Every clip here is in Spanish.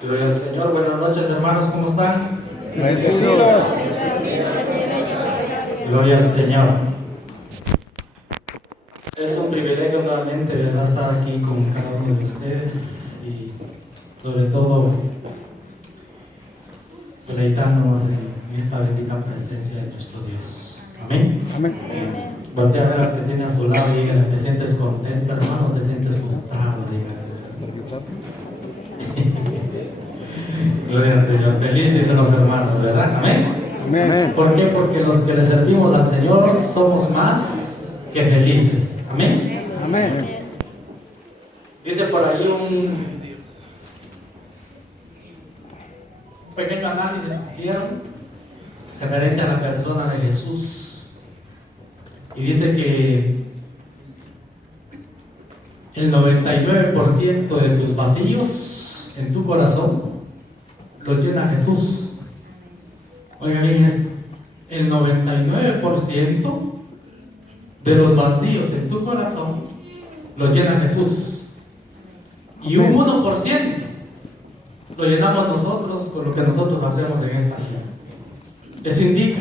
Gloria al Señor. Buenas noches, hermanos, ¿cómo están? Bendecidos. Gloria al Señor. Es un privilegio nuevamente, ¿verdad?, estar aquí con cada uno de ustedes y sobre todo deleitándonos en esta bendita presencia de nuestro Dios. Amén. Amén. Voltea a ver al que tiene a su lado y dígale: ¿te sientes contento, hermano? ¿Te sientes frustrado? Dígale. Gloria al Señor. Feliz, dicen los hermanos, ¿verdad? Amén. Amén. ¿Por qué? Porque los que le servimos al Señor somos más que felices. Amén. Amén. Dice por ahí un pequeño análisis que hicieron referente a la persona de Jesús. Y dice que el 99% de tus vacíos en tu corazón lo llena Jesús. Oiga bien esto: el 99% de los vacíos en tu corazón lo llena Jesús. Y un 1% lo llenamos nosotros con lo que nosotros hacemos en esta vida. Eso indica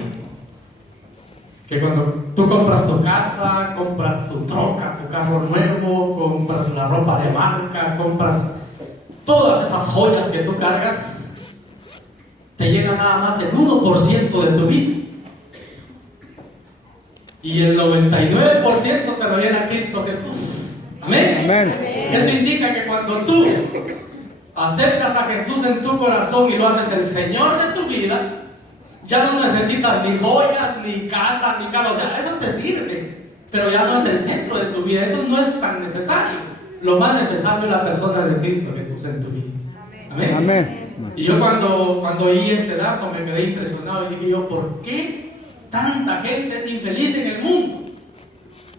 que cuando tú compras tu casa, compras tu troca, tu carro nuevo, compras la ropa de marca, compras todas esas joyas que tú cargas, te llena nada más el 1% de tu vida. Y el 99% te lo llena Cristo Jesús. Amén. Amén. Eso indica que cuando tú aceptas a Jesús en tu corazón y lo haces el Señor de tu vida, ya no necesitas ni joyas, ni casa, ni carro. O sea, eso te sirve, pero ya no es el centro de tu vida. Eso no es tan necesario. Lo más necesario es la persona de Cristo Jesús en tu vida. Amén. Amén. Y yo cuando oí este dato me quedé impresionado y dije yo: ¿por qué tanta gente es infeliz en el mundo?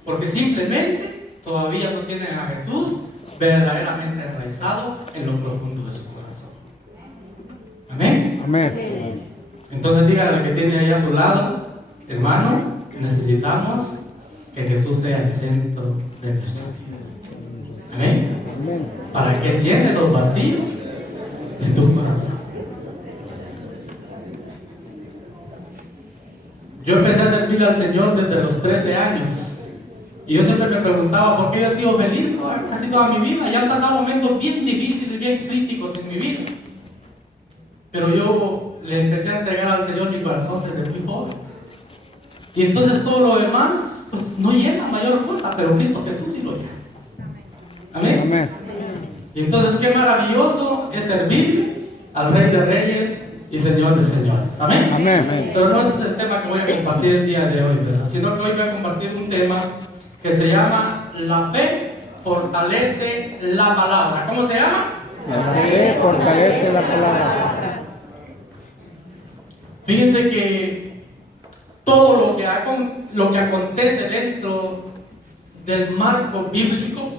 Porque simplemente todavía no tienen a Jesús verdaderamente enraizado en lo profundo de su corazón. Amén. Amén. Entonces dígale al que tiene ahí a su lado: hermano, necesitamos que Jesús sea el centro de nuestra vida. Amén. Amén. Para que llene los vacíos de tu corazón. Yo empecé a servir al Señor desde los 13 años. Y yo siempre me preguntaba por qué yo he sido feliz casi toda mi vida. Ya han pasado momentos bien difíciles, bien críticos en mi vida. Pero yo le empecé a entregar al Señor mi corazón desde muy joven. Y entonces todo lo demás, pues no llena mayor cosa, pero Cristo Jesús sí lo llena. Amén. Amén. Y entonces qué maravilloso es servirle al Rey de Reyes y Señor de Señores. Amén. Amén. Pero no ese es el tema que voy a compartir el día de hoy, ¿verdad? Sino que hoy voy a compartir un tema que se llama: la fe fortalece la palabra. ¿Cómo se llama? La fe fortalece la palabra. Fíjense que todo lo que acontece dentro del marco bíblico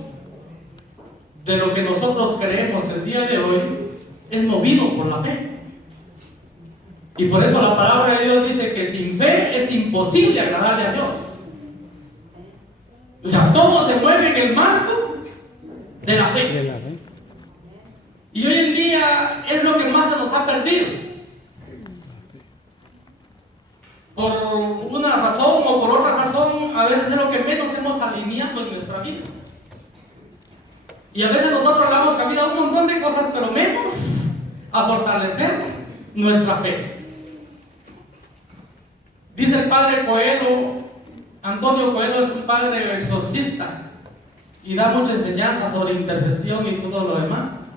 de lo que nosotros creemos el día de hoy es movido por la fe. Y por eso la palabra de Dios dice que sin fe es imposible agradarle a Dios. O sea, todo se mueve en el marco de la fe. Y hoy en día es lo que más se nos ha perdido. Por una razón o por otra razón, a veces es lo que menos hemos alineado en nuestra vida. Y a veces nosotros le damos cabida a un montón de cosas, pero menos a fortalecer nuestra fe. Dice el padre Coelho, Antonio Coelho es un padre exorcista y da mucha enseñanza sobre intercesión y todo lo demás.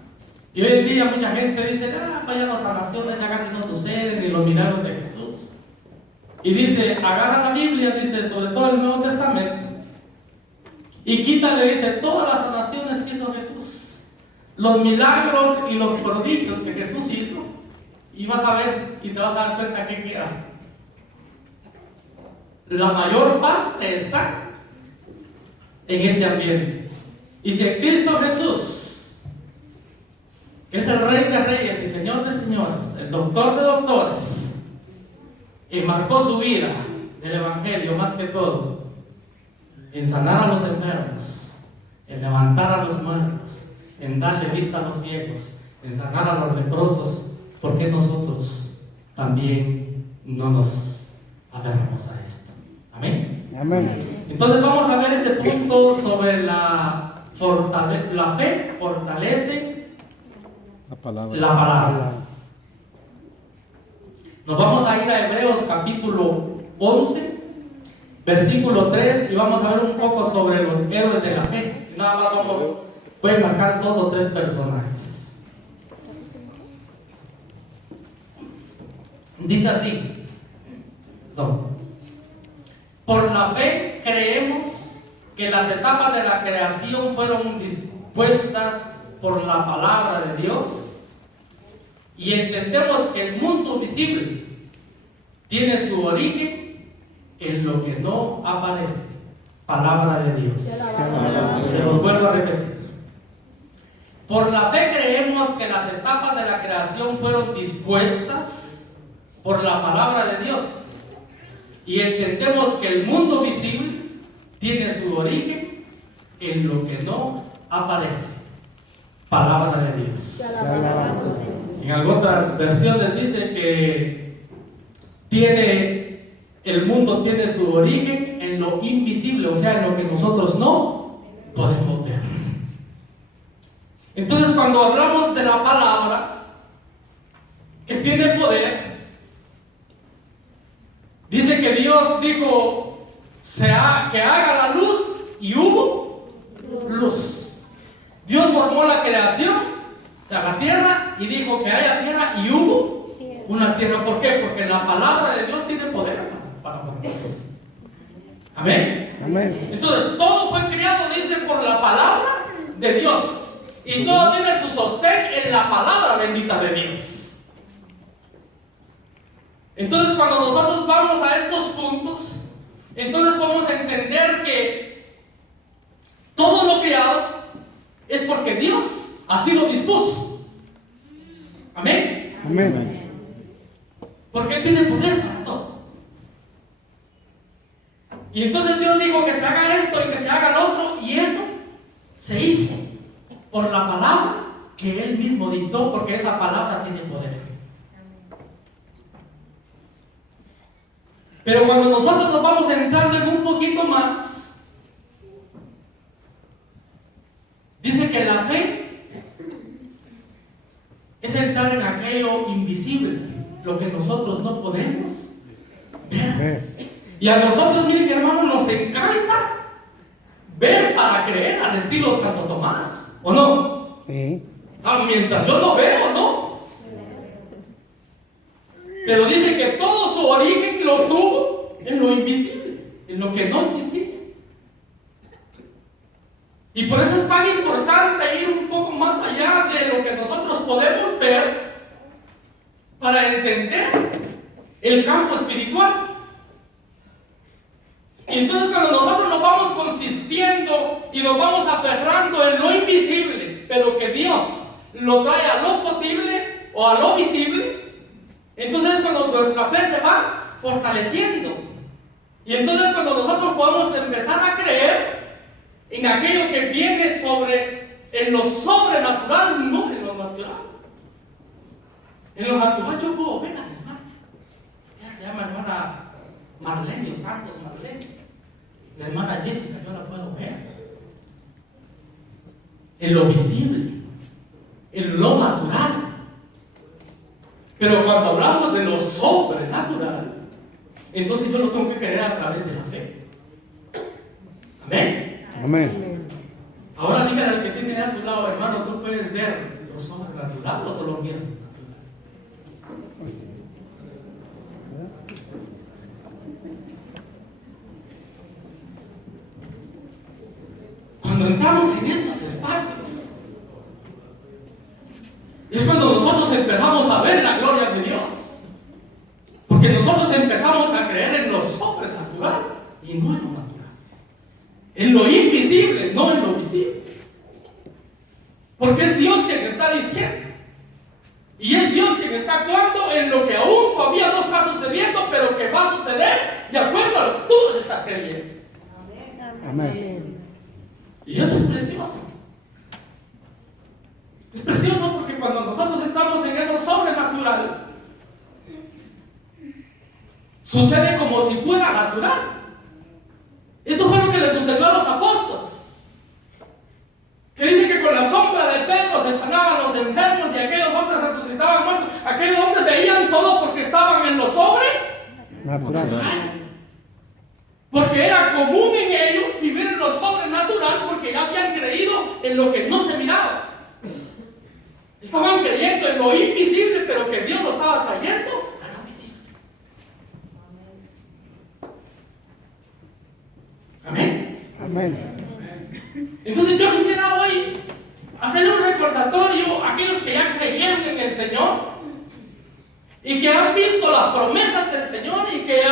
Y hoy en día mucha gente dice: vaya, las sanaciones ya casi no suceden, ni los milagros de Jesús. Y dice: agarra la Biblia, dice, sobre todo el Nuevo Testamento, y quítale, dice, todas las sanaciones que hizo Jesús, los milagros y los prodigios que Jesús hizo, y vas a ver y te vas a dar cuenta que queda. La mayor parte está en este ambiente. Y si en Cristo Jesús, que es el Rey de Reyes y Señor de Señores, el Doctor de Doctores, y marcó su vida del Evangelio más que todo en sanar a los enfermos, en levantar a los muertos, en darle vista a los ciegos, en sanar a los leprosos, ¿por qué nosotros también no nos aferramos a esto? Amén. Amén. Entonces vamos a ver este punto sobre la fe fortalece La palabra. la palabra. Nos vamos a ir a Hebreos capítulo 11, versículo 3, y vamos a ver un poco sobre los héroes de la fe. Nada más voy a marcar 2 o 3 personajes. Dice así: por la fe creemos que las etapas de la creación fueron dispuestas por la palabra de Dios, y entendemos que el mundo visible tiene su origen en lo que no aparece. Palabra de Dios. Se los vuelvo a repetir. Por la fe creemos que las etapas de la creación fueron dispuestas por la palabra de Dios, y entendemos que el mundo visible tiene su origen en lo que no aparece. Palabra de Dios. En algunas versiones dice que el mundo tiene su origen en lo invisible, o sea, en lo que nosotros no podemos ver. Entonces, cuando hablamos de la palabra que tiene poder, dice que Dios dijo que haga la luz, y hubo luz. Dios formó la creación, o sea, la tierra, y dijo que haya tierra, y hubo una tierra. ¿Por qué? Porque la palabra de Dios tiene poder para formarse. Amén. Amén. Entonces, todo fue creado, dice, por la palabra de Dios, y todo tiene su sostén en la palabra bendita de Dios. Entonces, cuando nosotros vamos a estos puntos, entonces vamos a entender que todo lo creado es porque Dios así lo dispuso. Amén. Amén. Porque Él tiene poder para todo. Y entonces Dios dijo que se haga esto y que se haga lo otro, y eso se hizo por la palabra que Él mismo dictó, porque esa palabra tiene poder. Pero cuando nosotros nos vamos entrando en un poquito más, dice que la fe es entrar en aquello invisible, lo que nosotros no podemos ver. Y a nosotros, miren hermanos, nos encanta ver para creer, al estilo Santo Tomás, ¿o no? Sí. Mientras yo no veo, ¿no? Pero dice que todo su origen lo tuvo en lo invisible, en lo que no existía. Y por eso es tan importante ir un poco más allá de lo que nosotros podemos ver para entender el campo espiritual. Y entonces, cuando nosotros nos vamos consistiendo y nos vamos aferrando en lo invisible, pero que Dios lo trae a lo posible o a lo visible, entonces cuando nuestra fe se va fortaleciendo. Y entonces cuando nosotros podemos empezar a creer en aquello que viene en lo sobrenatural, no en lo natural. En lo natural yo puedo ver a mi hermana. Ella se llama hermana Marlene, o Santos Marlene. La hermana Jessica, yo la puedo ver. En lo visible, en lo natural. Pero cuando hablamos de lo sobrenatural, entonces yo lo tengo que creer a través de la fe. Amén. Amén. Ahora dígale al que tiene a su lado, hermano, ¿tú puedes ver lo sobrenatural o solo miras lo natural? Cuando entramos en estos espacios, es cuando nosotros empezamos a ver la gloria de Dios. Porque nosotros empezamos a creer en lo sobrenatural y no en lo natural. En lo invisible, no en lo visible. Porque es Dios quien está diciendo. Y es Dios quien está actuando en lo que aún todavía no está sucediendo, pero que va a suceder de acuerdo a lo que tú estás creyendo. Amén. Y esto es precioso. Es precioso porque cuando cuando nosotros entramos en eso sobrenatural, sucede como si fuera natural. Esto fue lo que le sucedió a los apóstoles, que dice que con la sombra de Pedro se sanaban los enfermos y aquellos hombres resucitaban muertos. Aquellos hombres veían todo porque estaban en lo sobrenatural. Porque era común en ellos vivir en lo sobrenatural, porque ya habían creído en lo que no se miraba. Estaban creyendo en lo invisible, pero que Dios lo estaba trayendo a lo visible. Amén. Amén. Entonces yo quisiera hoy hacerle un recordatorio a aquellos que ya creyeron en el Señor y que han visto las promesas del Señor y que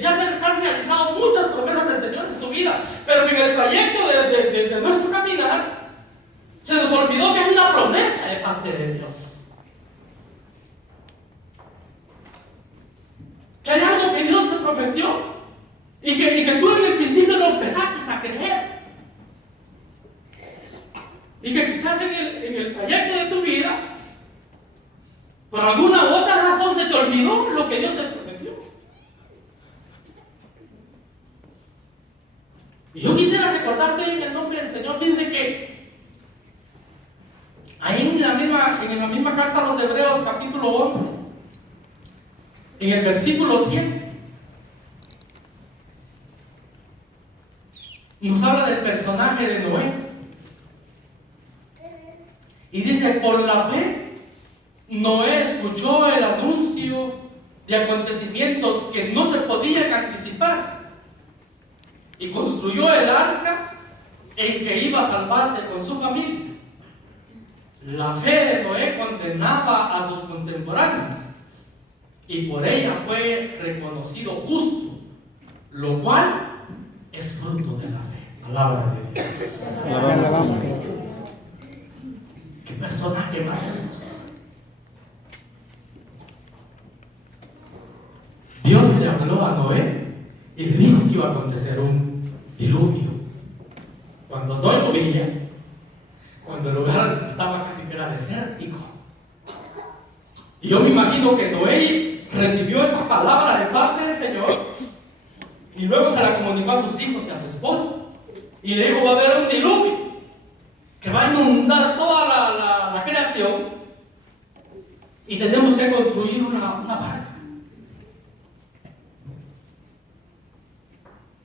ya se les han realizado muchas promesas del Señor en su vida, pero que en el trayecto de nuestro caminar se nos olvidó que hay una promesa de parte de Dios, que hay algo que Dios te prometió y que tú en el principio no empezaste a creer, y que quizás en el trayecto de tu vida por alguna u otra razón se te olvidó lo que Dios te prometió. Y yo quisiera recordarte en el nombre del Señor. Piense que ahí en la misma carta a los Hebreos, capítulo 11, en el versículo 7, nos habla del personaje de Noé. Y dice: por la fe, Noé escuchó el anuncio de acontecimientos que no se podían anticipar y construyó el arca en que iba a salvarse con su familia. La fe de Noé condenaba a sus contemporáneos y por ella fue reconocido justo, lo cual es fruto de la fe. Palabra de Dios. Alabamos. ¿Qué personaje más hermoso? Dios le habló a Noé y le dijo que iba a acontecer un diluvio. Cuando Noé lo veía, cuando el lugar estaba casi que era desértico. Y yo me imagino que Noé recibió esa palabra de parte del Señor y luego se la comunicó a sus hijos y a su esposa. Y le dijo: va a haber un diluvio que va a inundar toda la creación y tenemos que construir una barca.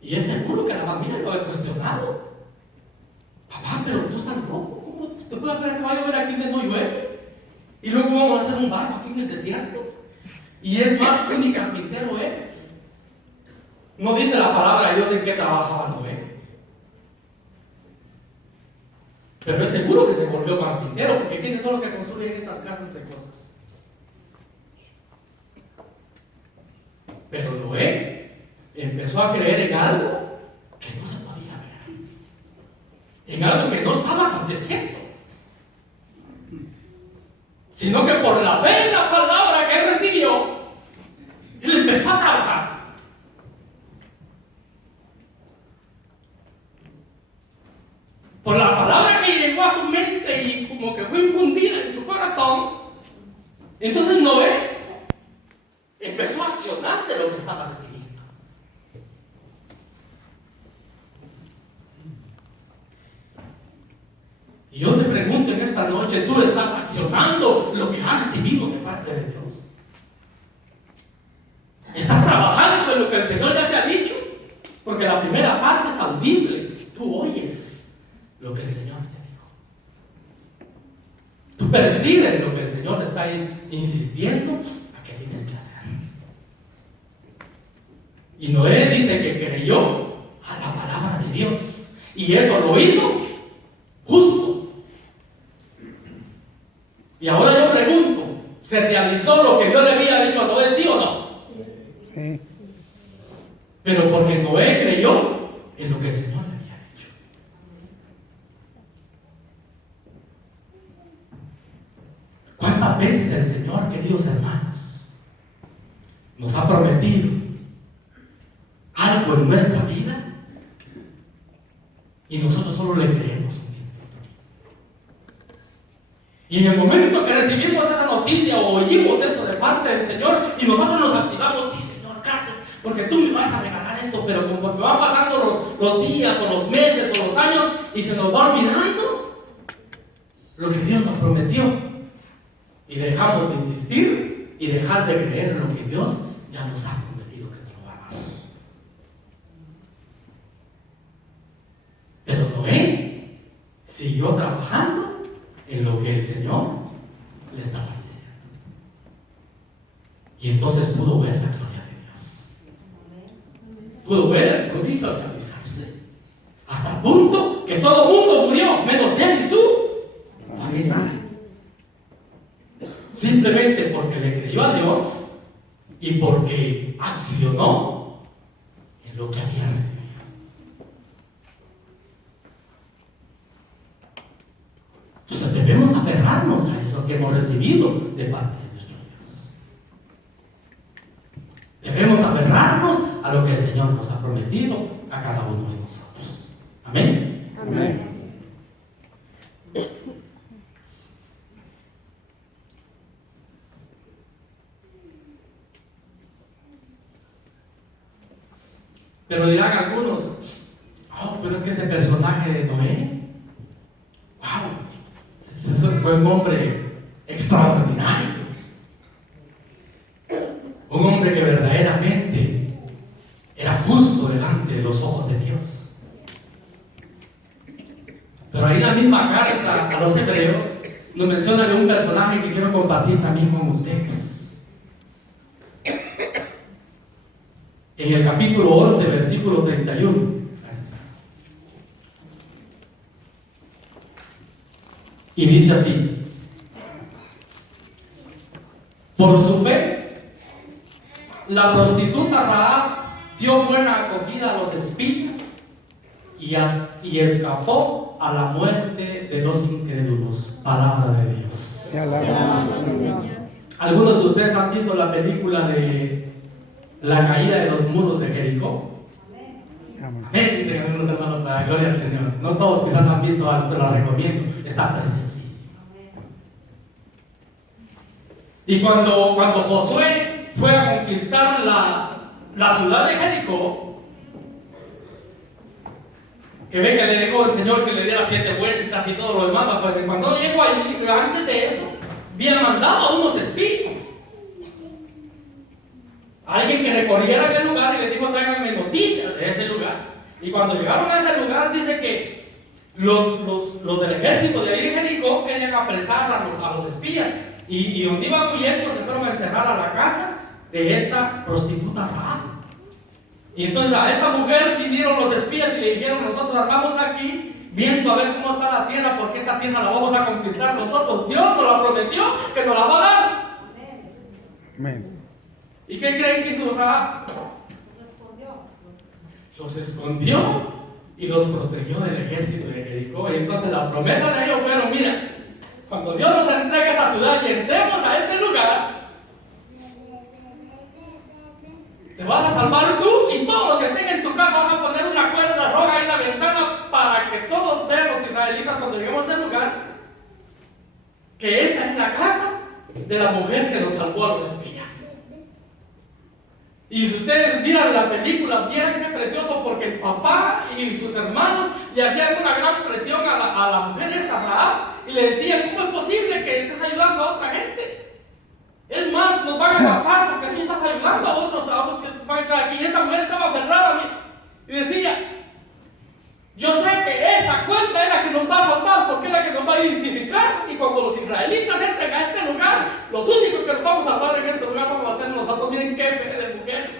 Y es seguro que la familia lo ha cuestionado. Papá, pero tú estás loco. ¿Cómo te puedes creer que va a llover aquí donde no llueve? Y luego vamos a hacer un barco aquí en el desierto. Y es más, tú ni carpintero eres. No dice la palabra de Dios en qué trabajaba Noé. Pero es seguro que se volvió carpintero, porque ¿quiénes son los que construyen estas casas de cosas? Pero Noé empezó a creer en algo que no se podía ver, en algo que no estaba aconteciendo, sino que por la fe en la palabra que él recibió, él empezó a trabajar. Por la palabra que llegó a su mente y como que fue infundida en su corazón, entonces Noé empezó a accionar de lo que estaba recibiendo. Y yo te pregunto en esta noche: ¿tú estás accionando lo que has recibido de parte de Dios? ¿Estás trabajando en lo que el Señor ya te ha dicho? Porque la primera parte es audible. Tú oyes lo que el Señor te dijo. Tú percibes lo que el Señor te está insistiendo a que tienes que hacer. Y Noé dice que creyó a la palabra de Dios. Y eso lo hizo justo. Y ahora yo pregunto: ¿se realizó lo que Dios le había dicho a Noé, sí o no? Sí. Pero porque Noé creyó en lo que el Señor le había dicho. ¿Cuántas veces el Señor, queridos hermanos, nos ha prometido algo en nuestra vida y nosotros solo le creemos un tiempo? Y en el momento que recibimos esa noticia o oímos eso de parte del Señor y nosotros nos activamos, sí Señor, gracias, porque tú me vas a regalar esto, pero conforme van pasando los días o los meses o los años y se nos va olvidando lo que Dios nos prometió y dejamos de insistir y dejar de creer en lo que Dios ya nos ha prometido que nos lo va a dar. Pero Noé siguió trabajando en lo que el Señor le estaba diciendo. Y entonces pudo ver la gloria de Dios. Pudo ver el prodigio de avisarse. Hasta el punto que todo el mundo murió, menos él y su familia. Simplemente porque le creyó a Dios y porque accionó en lo que había recibido. Entonces debemos aferrarnos a eso que hemos recibido de parte de nuestro Dios. Debemos aferrarnos a lo que el Señor nos ha prometido a cada uno de nosotros. Amén. Amén. Pero dirán algunos, oh, pero es que ese personaje de Noé, wow, fue un hombre extraordinario. Un hombre que verdaderamente era justo delante de los ojos de Dios. Pero ahí la misma carta a los hebreos nos menciona de un personaje que quiero compartir también con ustedes. En el capítulo 11, versículo 31. Gracias. Y dice así: por su fe, la prostituta Rahab dio buena acogida a los espías y escapó a la muerte de los incrédulos. Palabra de Dios. Te alabamos, Señor. Algunos de ustedes han visto la película de La caída de los muros de Jericó. Amén. Dicen algunos hermanos, para la gloria al Señor. No todos quizás la han visto, se la recomiendo. Está preciosísima. Y cuando Josué fue a conquistar la ciudad de Jericó, que ve que le dijo el Señor que le diera 7 vueltas y todo lo demás, pues cuando llegó ahí, antes de eso, había mandado a unos espías. Alguien que recorriera aquel lugar y le dijo: tráiganme noticias de ese lugar. Y cuando llegaron a ese lugar, dice que los del ejército de ahí de Jericó querían apresar a los espías. Y donde iban huyendo, se fueron a encerrar a la casa de esta prostituta Rahab. Y entonces a esta mujer vinieron los espías y le dijeron: nosotros andamos aquí viendo a ver cómo está la tierra, porque esta tierra la vamos a conquistar nosotros. Dios nos la prometió que nos la va a dar. Amén. ¿Y qué creen que hizo Rahab? Los escondió y los protegió del ejército de Jericó. Y entonces la promesa de ellos fueron: mira, cuando Dios nos entregue esta ciudad y entremos a este lugar, te vas a salvar tú y todos los que estén en tu casa. Vas a poner una cuerda roja en la ventana para que todos vean, los israelitas, cuando lleguemos a este lugar, que esta es la casa de la mujer que nos salvó a los espías. Y si ustedes miran la película, vieran qué precioso, porque el papá y sus hermanos le hacían una gran presión a la mujer esta Rahab, y le decían: ¿cómo es posible que estés ayudando a otra gente? Es más, nos van a matar porque tú estás ayudando a otros que van a entrar aquí. Y esta mujer estaba aferrada y decía: yo sé que esa cuenta es la que nos va a salvar, porque es la que nos va a identificar. Y cuando los israelitas entren a este lugar, los únicos que nos vamos a salvar en este lugar vamos a ser nosotros. Miren qué fe de mujer.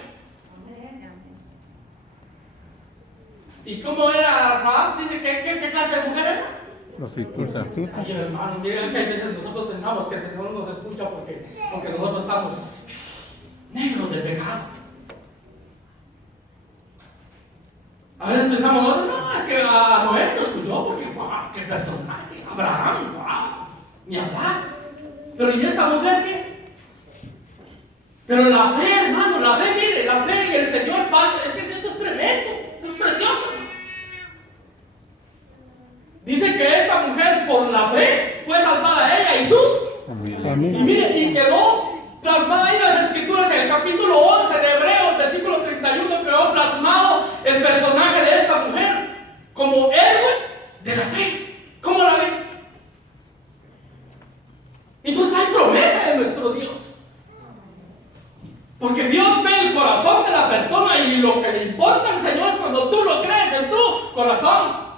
¿Y cómo era Rahab? Dice: ¿qué clase de mujer era? Prostituta. Ay, hermano, miren que hay veces nosotros pensamos que el Señor nos escucha porque nosotros estamos negros de pecado. A veces pensamos: no, es que a Noé lo escuchó porque, wow, qué personaje, Abraham, wow, ni hablar. Pero ¿y esta mujer qué? Pero la fe, hermano, la fe, mire, la fe en el Señor, es que esto es tremendo, esto es precioso. Dice que esta mujer por la fe fue salvada ella y Amén. Y mire, y quedó plasmada ahí las escrituras en el capítulo 11 de Hebreos, versículo 31, quedó plasmado el personaje de esta mujer como héroe de la fe. ¿Cómo la ve? Entonces hay promesa en nuestro Dios. Porque Dios ve el corazón de la persona y lo que le importa al Señor es cuando tú lo crees en tu corazón.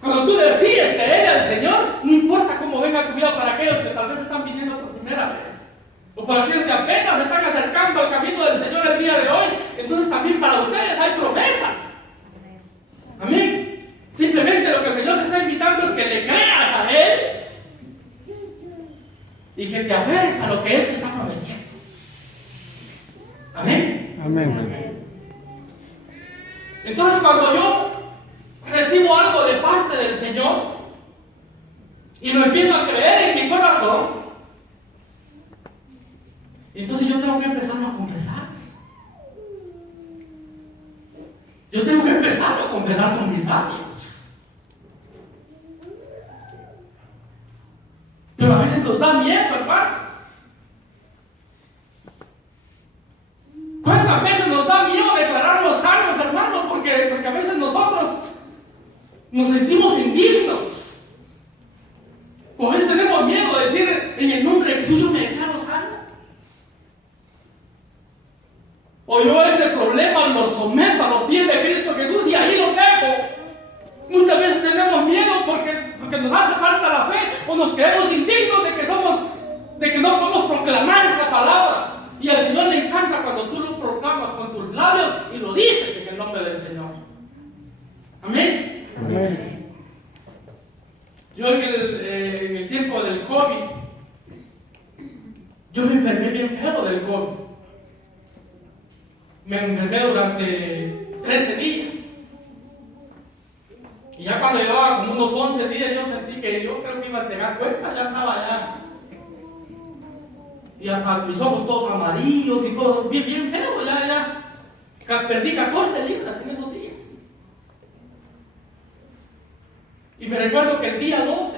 Cuando tú decides creer al Señor, no importa cómo venga tu vida para aquellos que tal vez están viniendo por primera vez. O para aquellos que apenas se están acercando al camino del Señor el día de hoy. Entonces también para ustedes hay promesa. Amén. Simplemente lo que el Señor te está invitando es que le creas a Él y que te aferres a lo que Él te está prometiendo. Amén. Amén. Entonces cuando yo recibo algo de parte del Señor y lo empiezo a creer en mi corazón, entonces yo tengo que empezarlo a confesar. Yo tengo que empezarlo a confesar con mis labios. Pero a veces nos da miedo, hermanos. ¿Cuántas veces nos da miedo declararnos sanos, hermanos? Porque a veces nosotros nos sentimos indignos. O a veces tenemos miedo de decir en el nombre de Jesús yo me declaro sano. O yo este problema lo someto a los pies de Cristo Jesús y ahí lo dejo. Muchas veces tenemos miedo porque nos hace falta la fe o nos creemos indignos de que no podemos proclamar esa palabra. Y al Señor le encanta cuando tú lo proclamas con tus labios y lo dices en el nombre del Señor. Amén. Amén. Yo en el tiempo del COVID, yo me enfermé bien feo del COVID. Me enfermé durante 13 días. Y ya cuando llevaba como unos 11 días, yo sentí que yo creo que iba a pegar cuenta, ya estaba ya. Y hasta mis ojos todos amarillos y todo, bien feo, ya. Perdí 14 libras en esos días. Y me recuerdo que el día 12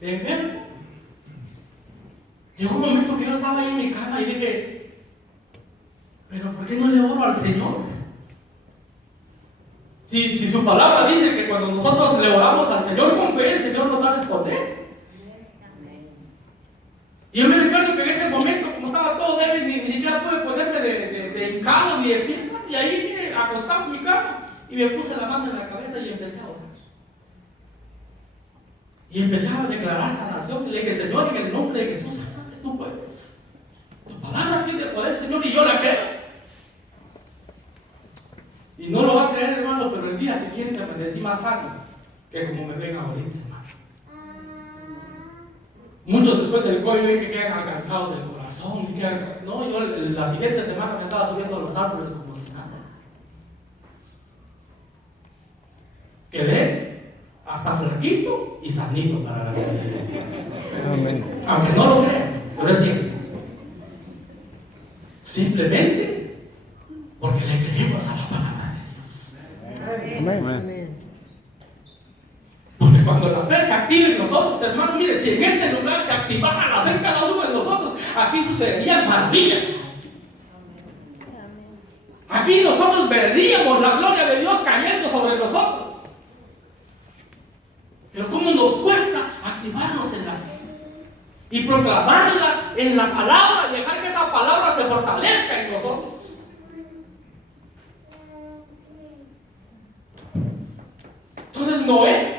de enfermo, llegó un momento que yo estaba ahí en mi cama y dije, pero ¿por qué no le oro al Señor? Si su palabra dice que cuando nosotros le oramos al Señor con fe, el Señor nos va a responder. Y yo me recuerdo que en ese momento, como estaba todo débil, ni siquiera pude ponerme de hincado ni de pie, y ahí vine acostado en mi cama y me puse la mano en la cabeza y empecé a orar. Y empecé a declarar sanación. Le dije, Señor, en el nombre de Jesús, sáname, tú puedes. Tu palabra tiene poder, Señor, y yo la creo. Y no lo va a creer, hermano, pero el día siguiente amanecí más sano que como me ven ahorita, hermano. Muchos después del COVID ven que quedan alcanzados del corazón. Y quedan, no, yo la siguiente semana me andaba subiendo a los árboles como si nada. Quedé hasta flaquito y sanito para la vida de Dios. Amén. Aunque no lo crean, pero es cierto. Simplemente porque le creemos a la palabra de Dios. Amén. Porque cuando la fe se activa en nosotros, hermano, mire, si en este lugar se activara la fe en cada uno de nosotros, aquí sucederían maravillas. Aquí nosotros veríamos la gloria de Dios cayendo sobre nosotros. Pero ¿cómo nos cuesta activarnos en la fe? Y proclamarla en la palabra, dejar que esa palabra se fortalezca en nosotros. Entonces Noé,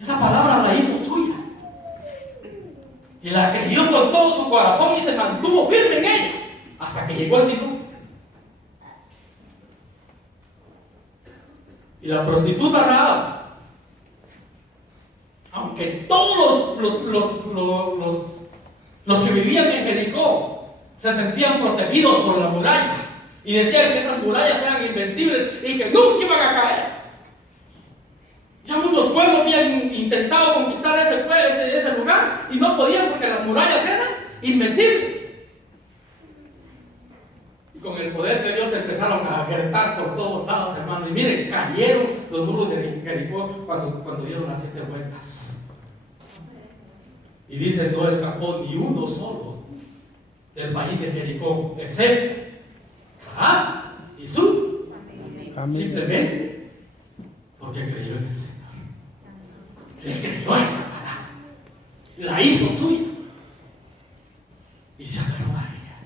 esa palabra la hizo suya. Y la creyó con todo su corazón y se mantuvo firme en ella hasta que llegó el diluvio. Y la prostituta Rahab, aunque todos los que vivían en Jericó se sentían protegidos por la muralla y decían que esas murallas eran invencibles y que nunca iban a caer. Ya muchos pueblos habían intentado conquistar ese lugar y no podían porque las murallas eran invencibles. Y con el poder de Dios empezaron a gritar por todos lados, hermano. Y miren, cayeron los muros de Jericó cuando dieron las 7 vueltas. Y dice, no escapó ni uno solo del país de Jericó, excepto Rahab y su, simplemente porque creyó en el Señor. Él creyó en esa palabra, la hizo suya y se aferró a ella.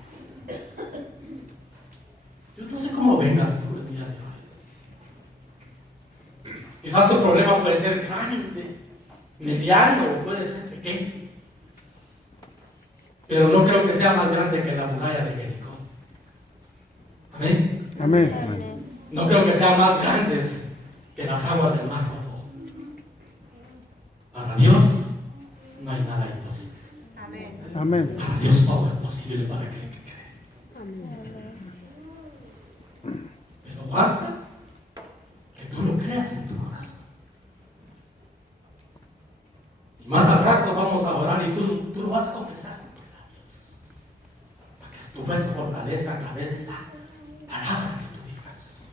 Yo no sé cómo vengas tú el día de hoy. Quizás tu problema puede ser grande, mediano o puede ser pequeño. Pero no creo que sea más grande que la muralla de Jericó. Amén. Amén. No creo que sean más grandes que las aguas del mar Rojo. Para Dios no hay nada imposible. Amén. Para Dios todo es posible para aquel que cree. Pero basta que tú lo creas en tu corazón. Y más al rato vamos a orar y tú lo vas a confesar con tus labios. Para que tu fe se fortalezca a través de la palabra que tú digas.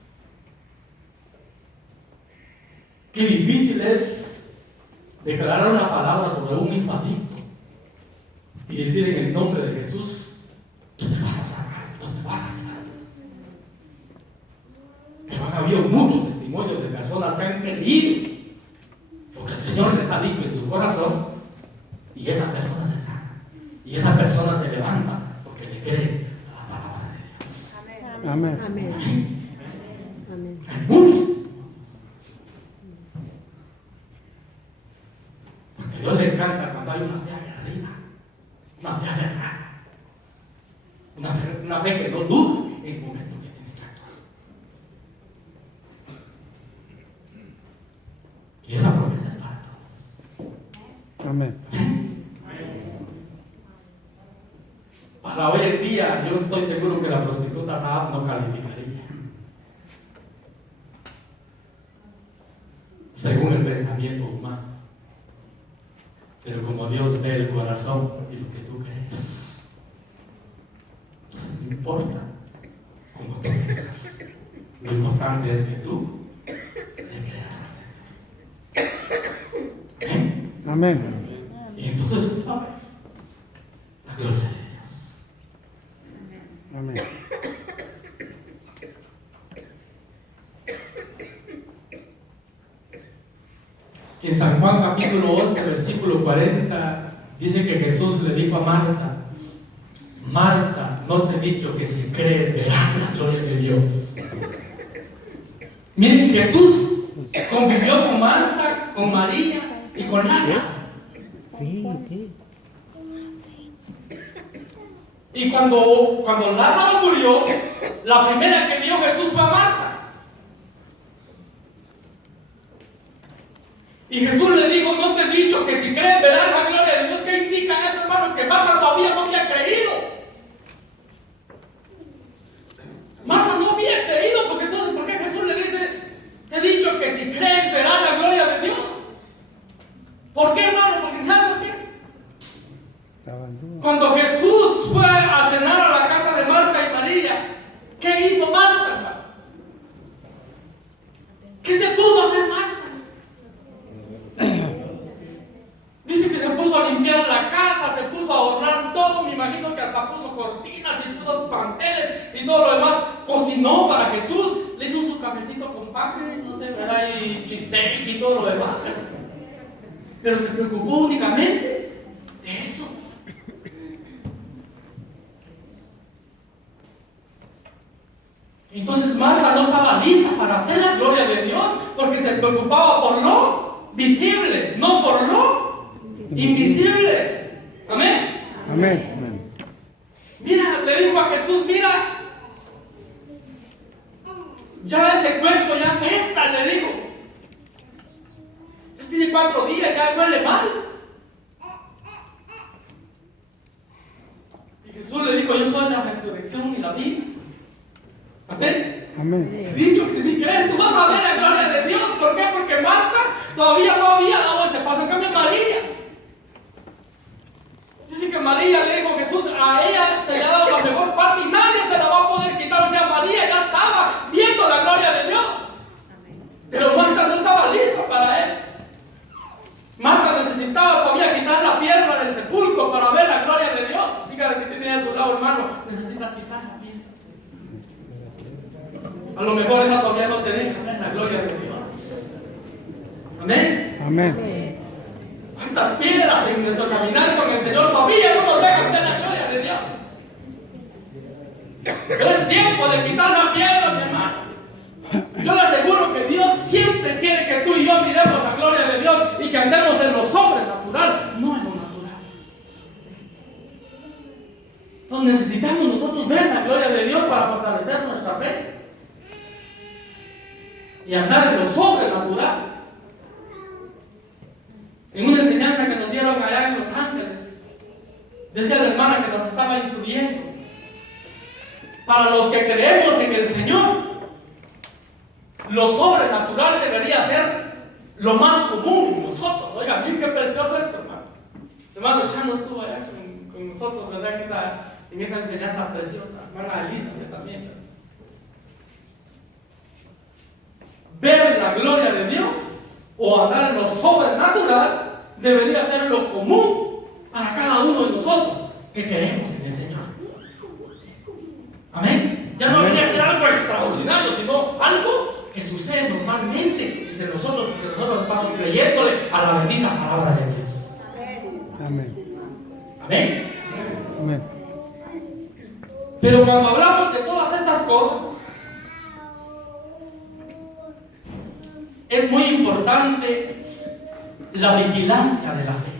Qué difícil es declarar una palabra sobre un hijo adicto y decir en el nombre de Jesús, tú te vas a sanar, tú te vas a liberar. Pero han habido muchos testimonios de personas que han creído porque el Señor les ha dicho en su corazón y esa persona se sana y esa persona se levanta porque le cree a la palabra de Dios. Amén. Amén. Hay muchos testimonios. Porque a Dios le encanta cuando hay una fe aguerrida, una fe aferrada, una fe que no duda en el momento que tiene que actuar. Y esa promesa es para todos. Amén. Para hoy en día, yo estoy seguro que la prostituta Rahab no calificaría. Según el pensamiento humano. Pero como Dios ve el corazón y lo que tú crees, entonces no importa cómo tú creas. Lo importante es que tú le creas al Señor. Amén. Y entonces usted va a ver la gloria de Dios. Amén. En San Juan capítulo 11, versículo 40, dice que Jesús le dijo a Marta, Marta, no te he dicho que si crees verás la gloria de Dios. Miren, Jesús convivió con Marta, con María y con Lázaro. Sí. Y cuando Lázaro murió, la primera que vio Jesús fue a Marta. Y Jesús le dijo, no te he dicho que si crees verás la gloria de Dios. ¿Qué indica eso, hermano? Que Marta todavía no había creído. Marta no había creído, porque entonces, ¿por qué Jesús le dice, te he dicho que si crees verás la gloria de Dios? ¿Por qué, hermano? Porque ¿sabe por qué? Cuando Jesús fue a cenar a la casa de Marta y María, ¿qué hizo Marta, hermano? ¿Qué se puso a hacer Marta? Dice que se puso a limpiar la casa, se puso a adornar todo, me imagino que hasta puso cortinas y puso manteles y todo lo demás. Cocinó para Jesús, le hizo su cafecito con pan, no sé, ¿verdad? Y chistec y todo lo demás. Pero se preocupó únicamente de eso. Entonces Marta no estaba lista para ver la gloria de Dios porque se preocupaba por lo visible, no por lo invisible. Amén. Amén. Mira, le dijo a Jesús, mira, ya ese cuerpo ya apesta, le dijo. Él tiene 4 días, ya huele mal. Y Jesús le dijo, yo soy la resurrección y la vida. Amén. Amén. Te he dicho que si crees, tú vas a ver la gloria de Dios. ¿Por qué? Porque Marta todavía no había dado ese paso. En cambio, María. Dice que María le dijo a Jesús, a ella se le ha dado la mejor parte y nadie se la va a poder quitar. O sea, María ya estaba viendo la gloria de Dios. Pero Marta no estaba lista para eso. Marta necesitaba todavía quitar la piedra del sepulcro. Amén. ¿Cuántas piedras en nuestro caminar con el Señor todavía no nos dejan ver la gloria de Dios? Pero es tiempo de quitar la piedra, mi hermano. Yo le aseguro que Dios siempre quiere que tú y yo miremos la gloria de Dios y que andemos en lo sobrenatural, no en lo natural. Entonces necesitamos nosotros ver la gloria de Dios para fortalecer nuestra fe y andar en lo sobrenatural. En una enseñanza que nos dieron allá en Los Ángeles, decía la hermana que nos estaba instruyendo: para los que creemos en el Señor, lo sobrenatural debería ser lo más común en nosotros. Oiga, bien qué precioso esto, hermano. Hermano Chano estuvo allá con nosotros, ¿verdad? En esa enseñanza preciosa. Hermana Elizabeth también. Ver la gloria de Dios o andar en lo sobrenatural debería ser lo común para cada uno de nosotros que creemos en el Señor. Amén. Ya no debería ser algo extraordinario, sino algo que sucede normalmente entre nosotros, porque nosotros estamos creyéndole a la bendita palabra de Dios. Amén. Amén. Amén. Pero cuando hablamos de todas estas cosas, es muy importante la vigilancia de la fe.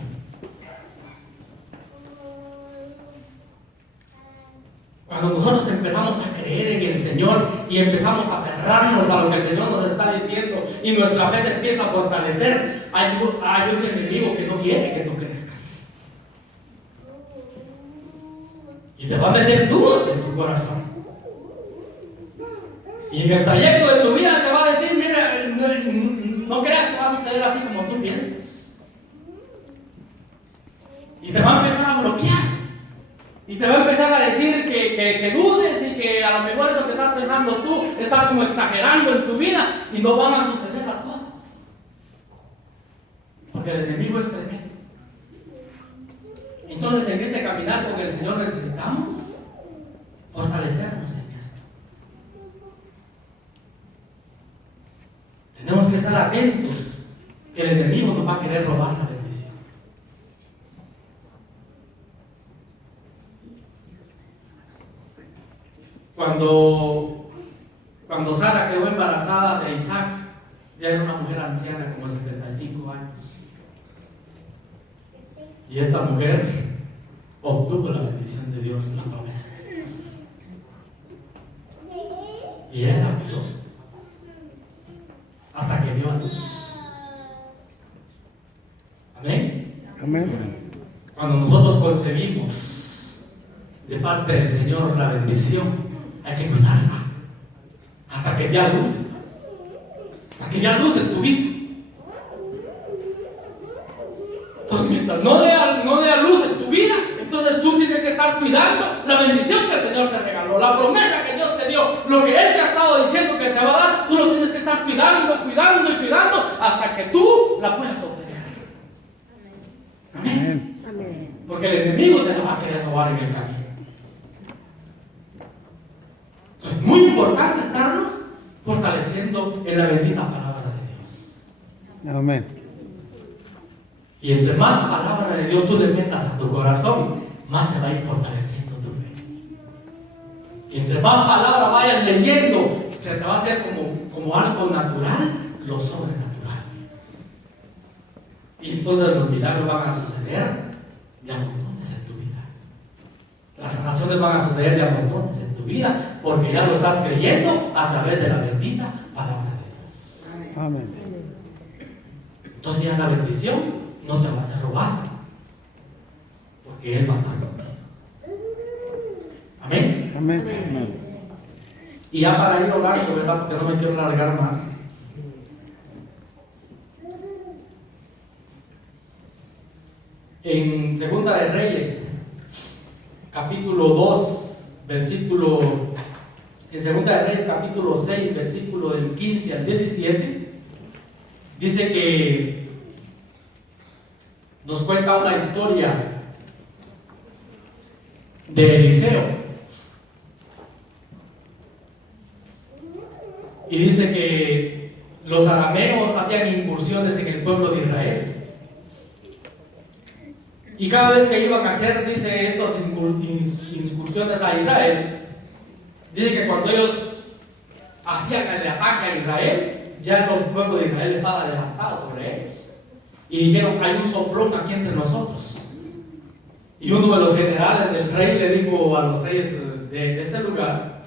Cuando nosotros empezamos a creer en el Señor y empezamos a aferrarnos a lo que el Señor nos está diciendo y nuestra fe se empieza a fortalecer, hay un enemigo que no quiere que tú crezcas. Y te va a meter dudas en tu corazón. Y en el trayecto de tu vida te va a decir: mira, no creas que va a suceder así como tú piensas. Y te va a empezar a bloquear. Y te va a empezar a decir que dudes y que a lo mejor eso que estás pensando tú estás como exagerando en tu vida y no van a suceder las cosas. Porque el enemigo es tremendo. Entonces, en este caminar con el Señor necesitamos fortalecernos en esto. Tenemos que estar atentos que el enemigo nos va a querer robar la bendición. Cuando Sara quedó embarazada de Isaac, ya era una mujer anciana, como 75 años. Y esta mujer obtuvo la bendición de Dios, la promesa de Dios. Y ella la cuidó hasta que dio a luz. Amén. Amén. Cuando nosotros concebimos de parte del Señor la bendición, hay que cuidarla hasta que dé a luz. Hasta que dé a luz en tu vida. Entonces, mientras no dé a luz en tu vida, entonces tú tienes que estar cuidando la bendición que el Señor te regaló, la promesa que Dios te dio, lo que Él te ha estado diciendo que te va a dar. Tú lo tienes que estar cuidando hasta que tú la puedas obtener. Amén. Amén. Porque el enemigo te la va a querer robar en el camino. Es muy importante estarnos fortaleciendo en la bendita palabra de Dios. Amén. Y entre más palabra de Dios tú le metas a tu corazón, más se va a ir fortaleciendo tu fe. Y entre más palabra vayas leyendo, se te va a hacer como algo natural, lo sobrenatural. Y entonces los milagros van a suceder de a montones en tu vida. Las sanaciones van a suceder de a montones en tu vida, porque ya lo estás creyendo a través de la bendita palabra de Dios. Amén. Entonces ya la bendición no te va a ser robada, porque Él va a estar contigo. Amén. Amén. Y ya para ir orando, ¿verdad? Porque no me quiero alargar más. En Segunda de Reyes, capítulo 2, versículo, en Segunda de Reyes, capítulo 6, versículo del 15 al 17, dice que nos cuenta una historia de Eliseo. Y dice que los arameos hacían incursiones en el pueblo de Israel. Y cada vez que iban a hacer, dice, estas incursiones a Israel, dice que cuando ellos hacían el ataque a Israel, ya el pueblo de Israel estaba adelantado sobre ellos. Y dijeron, hay un soplón aquí entre nosotros. Y uno de los generales del rey le dijo a los reyes de este lugar: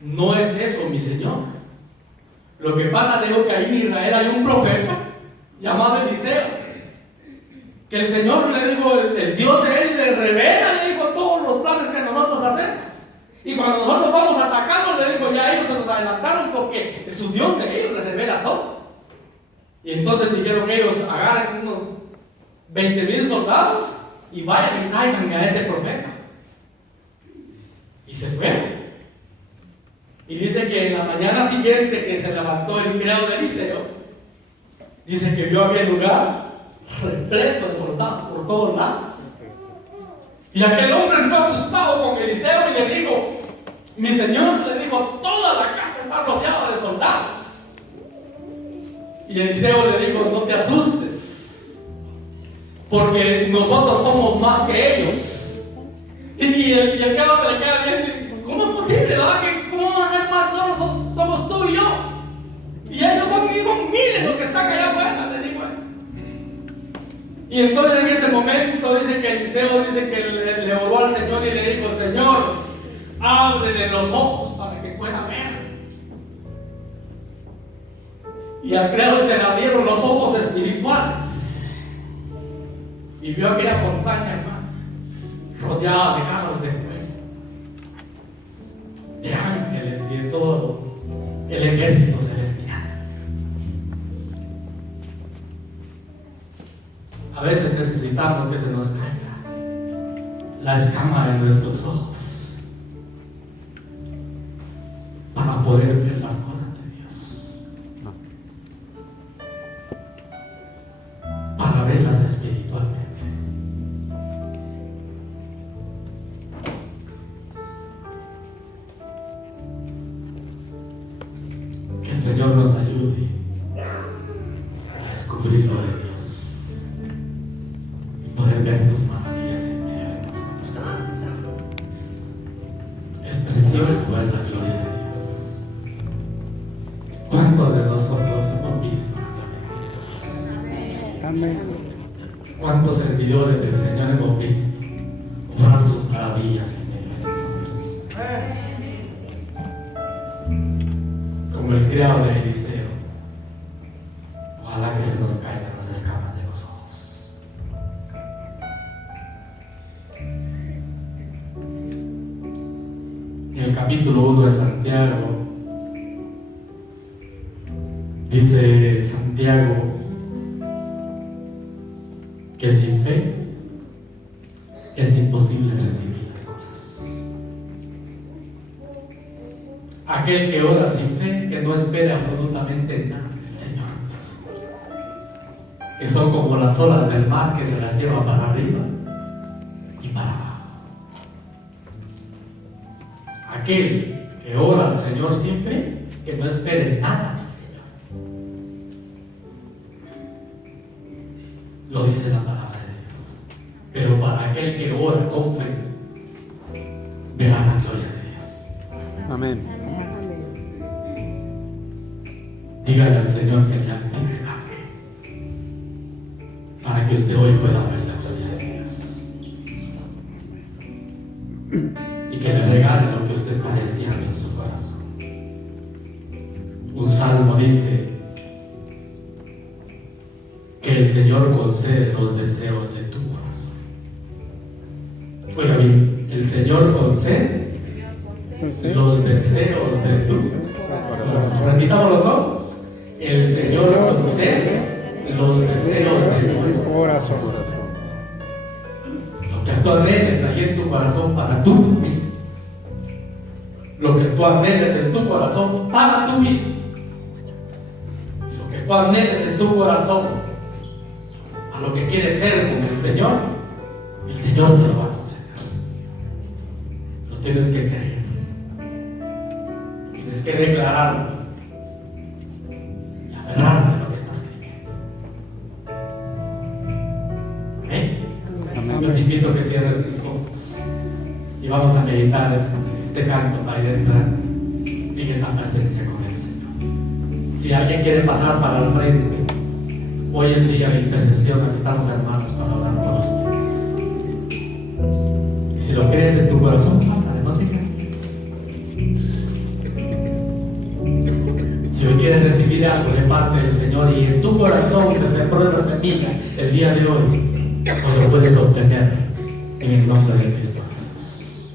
no es eso, mi señor. Lo que pasa, le digo, que ahí en Israel hay un profeta llamado Eliseo, que el Señor, le digo, el Dios de él le revela, le digo, todos los planes que nosotros hacemos. Y cuando nosotros vamos a atacarlos, le digo, ya ellos se nos adelantaron porque su Dios de ellos le revela todo. Y entonces dijeron ellos: agarren unos 20,000 soldados y vayan y tráiganme a ese profeta. Y se fueron. Y dice que en la mañana siguiente que se levantó el criado de Eliseo, dice que vio aquel lugar repleto de soldados por todos lados. Y aquel hombre entró asustado con Eliseo y le dijo: mi señor, le dijo, toda la casa está rodeada de soldados. Y Eliseo le dijo: no te asustes, porque nosotros somos más que ellos. Y el criado se le queda viendo: ¿cómo es posible, verdad? ¿Cómo van a ser más solos? Somos tú y yo. Y ellos son miles los que están allá afuera, le digo. Y entonces en ese momento dice que Eliseo dice que le oró al Señor y le dijo: Señor, ábrele los ojos para que pueda ver. Y al criado se le abrieron los ojos espirituales y vio aquella montaña, hermano, rodeada de carros de fuego, de ángeles y de todo el ejército celestial. A veces necesitamos que se nos caiga la escama de nuestros ojos para poder ver las cosas de Dios, para verlas espiritualmente. Que el Señor nos ayude a descubrir lo de Dios y poder ver sus maravillas en medio de nosotros. Es precioso ver la gloria de Dios. ¿Cuántos de nosotros hemos visto la gloria de Dios? Amén. ¿Cuántos servidores del Señor hemos visto obrar sus maravillas en medio de nosotros? Como el criado de Eliseo, ojalá que se nos caigan las escamas de los ojos. En el capítulo 1 de Santiago, dice Santiago que sin fe es imposible recibir las cosas. Aquel que ora sin fe, que no espera absolutamente nada del Señor, que son como las olas del mar que se las lleva para arriba y para abajo. Aquel que ora al Señor sin fe, que no espere nada del Señor. Lo dice la palabra de Dios. Pero para aquel que ora con fe, verá la gloria de Dios. Amén. Dígale al Señor que le active la fe, para que usted hoy pueda ver la gloria de Dios y que le regale lo que usted está deseando en su corazón. Un salmo dice que el Señor concede los deseos de tu corazón. Oiga bien, el Señor concede los deseos de tu corazón. Repitámoslo todos. El Señor concede los deseos de nuestro Corazón. Lo que tú anheles ahí en tu corazón para tu vida. Lo que tú anheles en tu corazón para tu vida. Lo que tú anheles en tu corazón a lo que quieres ser con el Señor te lo va a conceder. Lo tienes que creer. Tienes que declararlo. Yo te invito a que cierres tus ojos y vamos a meditar este canto para ir a entrar en esa presencia con el Señor. Si alguien quiere pasar para el frente, hoy es día de intercesión. Aquí estamos, hermanos, para orar por ustedes. Y si lo crees en tu corazón, pásale, no te quedes. Si hoy quieres recibir algo de parte del Señor y en tu corazón se sembró esa semilla el día de hoy lo puedes obtener en el nombre de Cristo Jesús.